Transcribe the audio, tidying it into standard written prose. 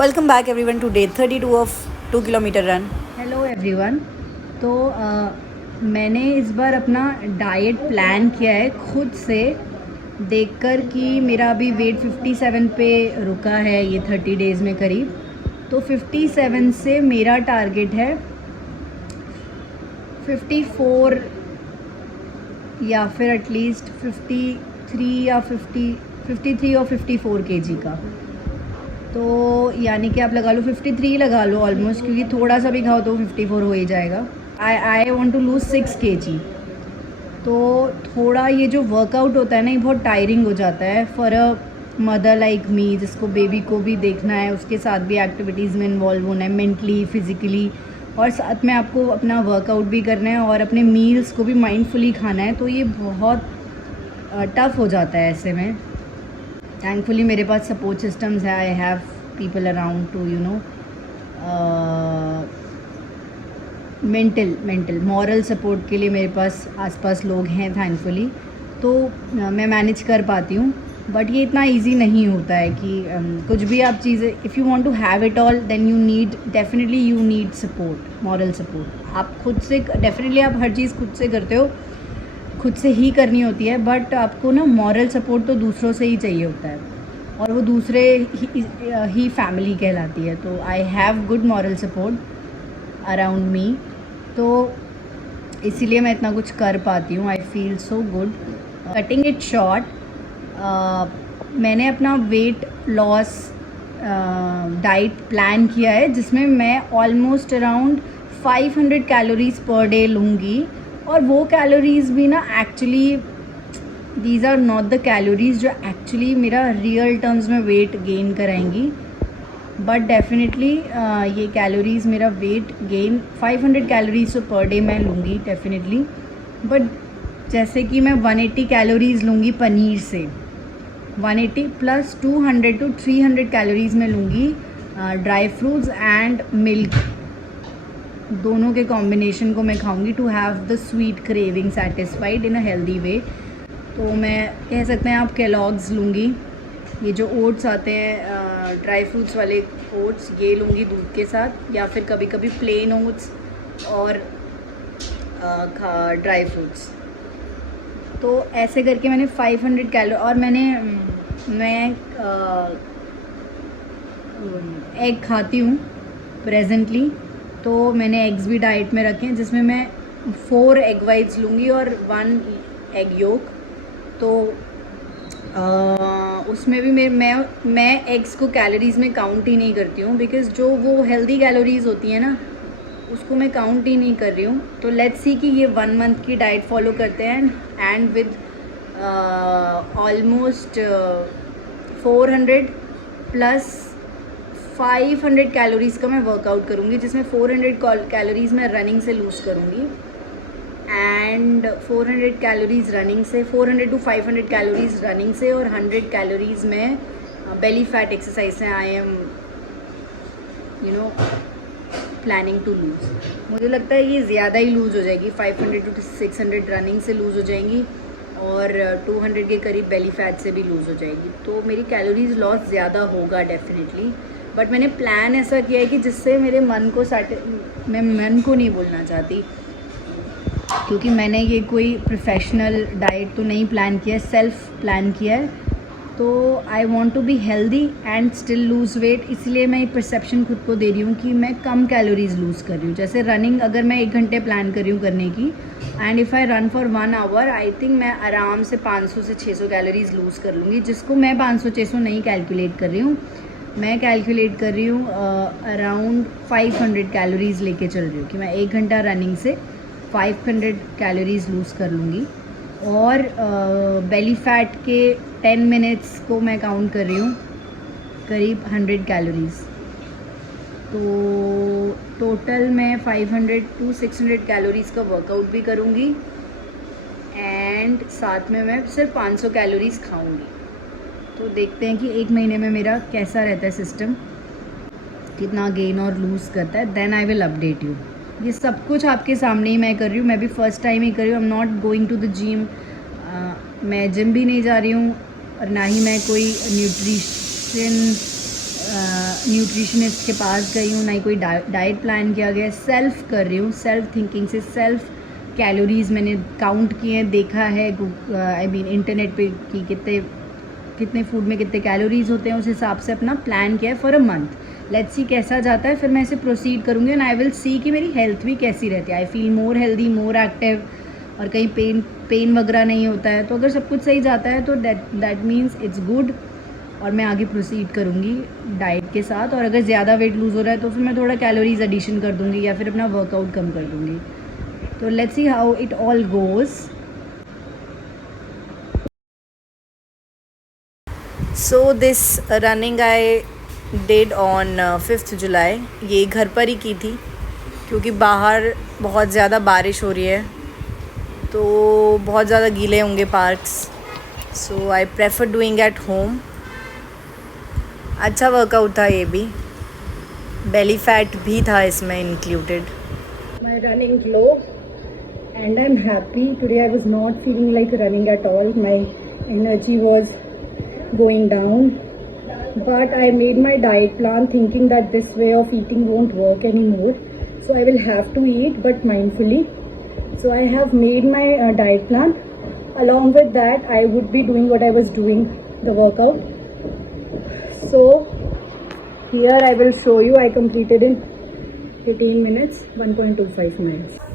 Welcome back everyone to day 32 of 2 kilometer run. Hello everyone. तो मैंने इस बार अपना डाइट प्लान किया है खुद से देखकर कि मेरा अभी वेट 57 पे रुका है ये 30 डेज़ में करीब। तो 57 से मेरा टारगेट है 54 या फिर एटलीस्ट 53 या 53 और 54 केजी का। तो यानी कि आप लगा लो 53 लगा लो ऑलमोस्ट, क्योंकि थोड़ा सा भी खाओ तो 54 हो ही जाएगा। I want to lose 6 kg। तो थोड़ा ये जो वर्कआउट होता है ना, ये बहुत टायरिंग हो जाता है for a mother like me, जिसको बेबी को भी देखना है, उसके साथ भी एक्टिविटीज़ में इन्वॉल्व होना है मेंटली फिज़िकली, और साथ में आपको अपना वर्कआउट भी करना है और अपने मील्स को भी माइंडफुली खाना है। तो ये बहुत टफ़ हो जाता है ऐसे में। थैंकफुली मेरे पास सपोर्ट सिस्टम्स है, I have people around two mental moral support के लिए मेरे पास आसपास लोग हैं थैंकफुली। तो मैं मैनेज कर पाती हूँ। बट ये इतना इजी नहीं होता है कि कुछ भी आप चीज़ें, if you want to have it all then you need support, moral support. आप खुद से डेफिनेटली आप हर चीज़ खुद से करते हो, खुद से ही करनी होती है, बट आपको ना मॉरल सपोर्ट तो दूसरों से ही चाहिए होता है, और वो दूसरे ही फैमिली कहलाती है। तो I have good moral support around me, तो इसीलिए मैं इतना कुछ कर पाती हूँ। I feel so good. Cutting it short, मैंने अपना वेट लॉस डाइट प्लान किया है, जिसमें मैं almost around 500 calories per day लूँगी। और वो कैलोरीज़ भी ना actually these are not the calories जो एक्चुअली मेरा रियल टर्म्स में वेट गेन कराएंगी, बट डेफिनेटली ये कैलोरीज़ मेरा वेट गेन 500 कैलोरीज़ तो पर डे मैं लूँगी डेफिनेटली। बट जैसे कि मैं 180 कैलोरीज़ लूँगी पनीर से, 180 प्लस 200 to 300 कैलोरीज़ में लूँगी ड्राई फ्रूट्स एंड मिल्क, दोनों के कॉम्बिनेशन को मैं खाऊंगी to have the sweet craving satisfied in a healthy way. तो मैं कह सकते हैं आप केलॉग्स लूँगी, ये जो ओट्स आते हैं ड्राई फ्रूट्स वाले ओट्स, ये लूँगी दूध के साथ, या फिर कभी कभी प्लेन ओट्स और ड्राई फ्रूट्स। तो ऐसे करके मैंने 500 कैलोरी, और मैं एग खाती हूँ प्रेजेंटली। तो मैंने एग्स भी डाइट में रखे हैं, जिसमें मैं 4 एग वाइट्स लूँगी और 1 एग योक। तो उसमें भी मैं एग्स को कैलोरीज़ में काउंट ही नहीं करती हूँ, बिकॉज़ जो वो हेल्दी कैलोरीज़ होती हैं ना, उसको मैं काउंट ही नहीं कर रही हूँ। तो लेट्स सी कि ये 1 मंथ की डाइट फॉलो करते हैं, and with almost 400 plus 500 calories का मैं वर्कआउट करूँगी, जिसमें 400 कैलोरीज़ मैं रनिंग से लूज़ करूँगी, एंड 400 कैलोरीज़ रनिंग से, 400 to 500 कैलोरीज़ रनिंग से, और 100 कैलोरीज़ में बेली फैट एक्सरसाइज से I am planning to lose. मुझे लगता है ये ज़्यादा ही लूज़ हो जाएगी, 500 to 600 रनिंग से लूज़ हो जाएंगी, और 200 के करीब बेली फैट से भी लूज़ हो जाएगी। तो मेरी कैलोरीज़ लॉस ज़्यादा होगा डेफिनेटली, बट मैंने प्लान ऐसा किया है कि जिससे मेरे मन को मैं मन को नहीं बोलना चाहती, क्योंकि मैंने ये कोई प्रोफेशनल डाइट तो नहीं प्लान किया है, सेल्फ प्लान किया है। तो I want to be healthy and still lose weight, इसलिए मैं ये परसेप्शन खुद को दे रही हूँ कि मैं कम कैलोरीज़ लूज़ कर रही हूँ। जैसे रनिंग अगर मैं 1 घंटे प्लान कर रही हूँ करने की, and if I run for 1 hour, I think मैं आराम से 500 से 600 कैलोरीज़ लूज़ कर लूँगी, जिसको मैं 500-600 नहीं कैलकुलेट कर रही हूँ। मैं कैलकुलेट कर रही हूँ अराउंड 500 कैलोरीज़ लेके चल रही हूँ, कि मैं 1 घंटा रनिंग से 500 कैलोरीज़ लूज़ कर लूँगी, और बेली फैट के 10 मिनट्स को मैं काउंट कर रही हूँ करीब 100 कैलोरीज़। तो टोटल मैं 500 to 600 कैलोरीज़ का वर्कआउट भी करूँगी, एंड साथ में मैं सिर्फ 500 कैलोरीज़ खाऊँगी। तो देखते हैं कि 1 महीने में मेरा कैसा रहता है सिस्टम, कितना गेन और लूज़ करता है, then I will update you. ये सब कुछ आपके सामने ही मैं कर रही हूँ, मैं भी फर्स्ट टाइम ही कर रही हूँ। I am not going to the gym, मैं जिम भी नहीं जा रही हूँ, और ना ही मैं कोई न्यूट्रिशन न्यूट्रिशनिस्ट के पास गई हूँ, ना ही कोई डाइट प्लान किया गया, सेल्फ कर रही हूँ, सेल्फ थिंकिंग से। सेल्फ कैलोरीज़ मैंने काउंट किए हैं, देखा है आई मीन इंटरनेट पे कि कितने फूड में कितने कैलोरीज़ होते हैं, उस हिसाब से अपना प्लान किया है for a month. Let's see कैसा जाता है, फिर मैं इसे प्रोसीड करूँगी एंड आई विल सी कि मेरी हेल्थ भी कैसी रहती है। I feel more healthy, more active, और कहीं पेन वगैरह नहीं होता है। तो अगर सब कुछ सही जाता है तो दैट मीन्स इट्स गुड, और मैं आगे प्रोसीड करूँगी डाइट के साथ। और अगर ज़्यादा वेट लूज़ हो रहा है तो फिर मैं थोड़ा कैलोरीज एडिशन कर दूँगी या फिर अपना वर्कआउट कम कर दूँगी। तो let's see how it all goes. So this running I did on 5th जुलाई। ये घर पर ही की थी क्योंकि बाहर बहुत ज़्यादा बारिश हो रही है, तो बहुत ज़्यादा गीले होंगे parks, so I prefer doing at home. अच्छा वर्कआउट था ये भी, बेली फैट भी था इसमें included. My running low and I'm happy. Today I was not feeling like running at all. My energy was going down. But I made my diet plan thinking that this way of eating won't work anymore. So I will have to eat but mindfully. So I have made my diet plan. Along with that, I would be doing what I was doing, the workout. So here I will show you I completed in 18 minutes, 1.25 minutes.